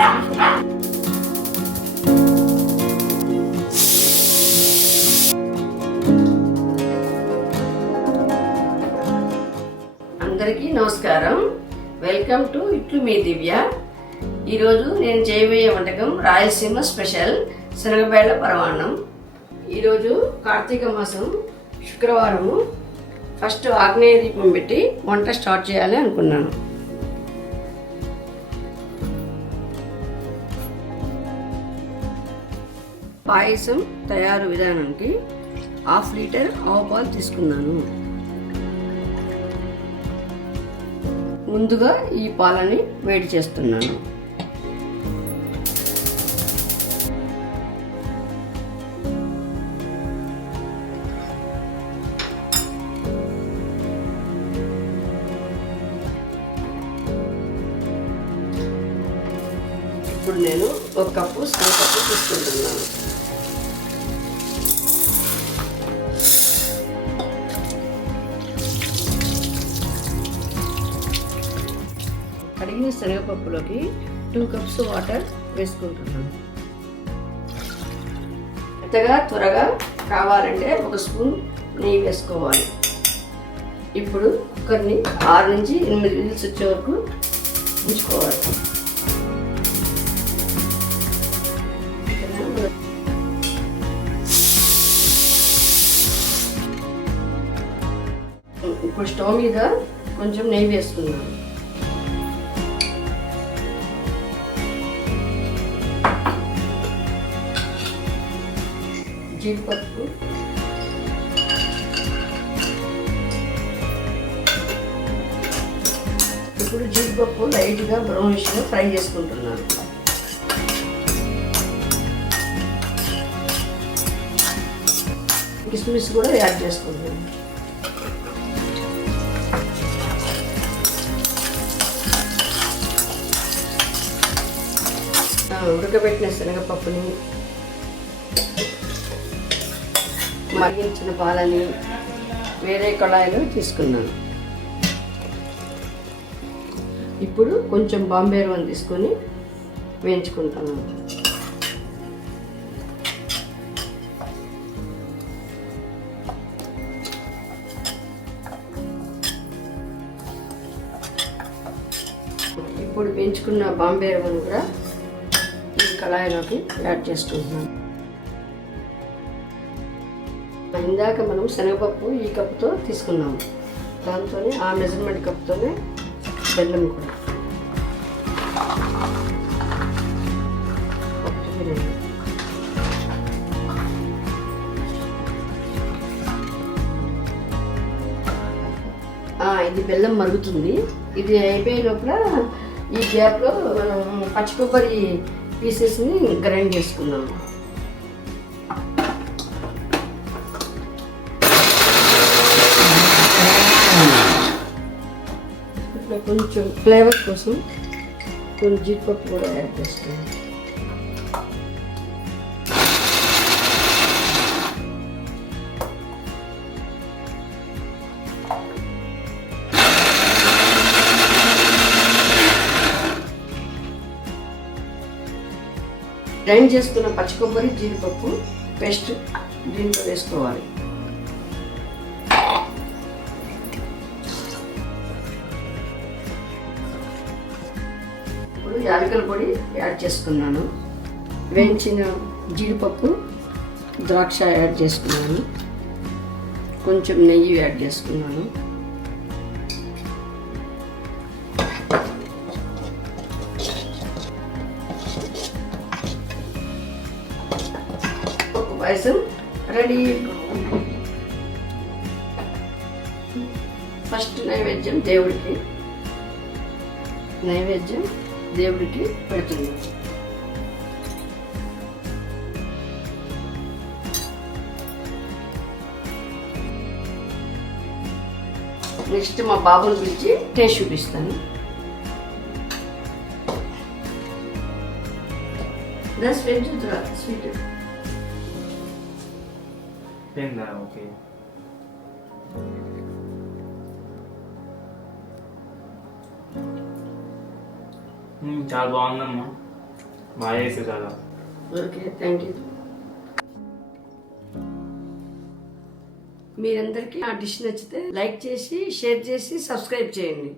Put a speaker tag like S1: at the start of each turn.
S1: అందరికీ నమస్కారం. Welcome to ఇట్లు మీ దివ్య. ఈరోజు నేను చేయబోయే వంటకం రాయలసీమ స్పెషల్ శనగబేళ్ళ పరమాన్నం. ఈరోజు కార్తీక మాసం శుక్రవారము. ఫస్ట్ ఆగ్నేయ దీపం పెట్టి వంట స్టార్ట్ చేయాలి అనుకున్నాను. పాయసం తయారు విధానానికి హాఫ్ లీటర్ ఆవు పాలు తీసుకున్నాను. ముందుగా ఈ పాలని వేడి చేస్తున్నాను. ఇప్పుడు నేను ఒక కప్పు శనగపప్పు తీసుకుంటున్నాను. కడిగిన శనగపప్పులోకి టూ కప్స్ వాటర్ వేసుకుంటున్నాను. మెత్తగా త్వరగా కావాలంటే ఒక స్పూన్ నెయ్యి వేసుకోవాలి. ఇప్పుడు కుక్కర్ని ఆరు నుంచి ఎనిమిది విజిల్స్ వచ్చే వరకు ఉంచుకోవాలి. ఇప్పుడు స్టవ్ మీద కొంచెం నెయ్యి వేసుకున్నాను జీడిపప్పు. ఇప్పుడు జీడిపప్పు లైట్గా బ్రౌనిష్గా ఫ్రై చేసుకుంటున్నాను. కిస్మిస్ కూడా యాడ్ చేసుకుంటున్నాను. ఉడకబెట్టిన శనగపప్పుని మరిగించిన పాలని వేరే కళాయిలో తీసుకున్నాను. ఇప్పుడు కొంచెం బాంబే రవ్వని తీసుకొని వేయించుకుంటాను. ఇప్పుడు పెంచుకున్న బాంబే రవ్వను కూడా ఈ కళాయిలోకి యాడ్ చేసుకుంటున్నాను. ఇందాక మనం శనగపప్పు ఈ కప్పుతో తీసుకున్నాము. దాంతోనే ఆ మెజర్మెంట్ కప్తోనే బెల్లం కూడా. ఇది బెల్లం మరుగుతుంది. ఇది అయిపోయే లోపల ఈ గ్యాప్లో మనం పచ్చి కొబ్బరి పీసెస్ని గ్రైండ్ చేసుకున్నాము ఇట్లా కొంచెం ఫ్లేవర్ కోసం కొంచెం జీడిపప్పు కూడా యాడ్ చేస్తాను. గ్రైండ్ చేసుకున్న పచ్చి కొబ్బరి జీడిపప్పు పేస్ట్ దీంట్లో వేసుకోవాలి. ఇప్పుడు యాలకుల పొడి యాడ్ చేసుకున్నాను వేయించిన జీడిపప్పు ద్రాక్ష యాడ్ చేసుకున్నాను కొంచెం నెయ్యి యాడ్ చేసుకున్నాను పాయసం రెడీ. ఫస్ట్ నైవేద్యం దేవుడికి. నైవేద్యం దేవుడికి పెడుతున్నాం నెక్స్ట్ మా బాబుని పిలిచి టేస్ట్ చూపిస్తాను. స్వీట్ చూద్దురా స్వీట్.
S2: ఓకే. Hmm, చాలా బాగుందమ్మా. బాగా చేసే చాలా.
S1: ఓకే థ్యాంక్ యూ మీరందరికీ ఆ డిష్ నచ్చితే లైక్ చేసి షేర్ చేసి సబ్స్క్రైబ్ చేయండి.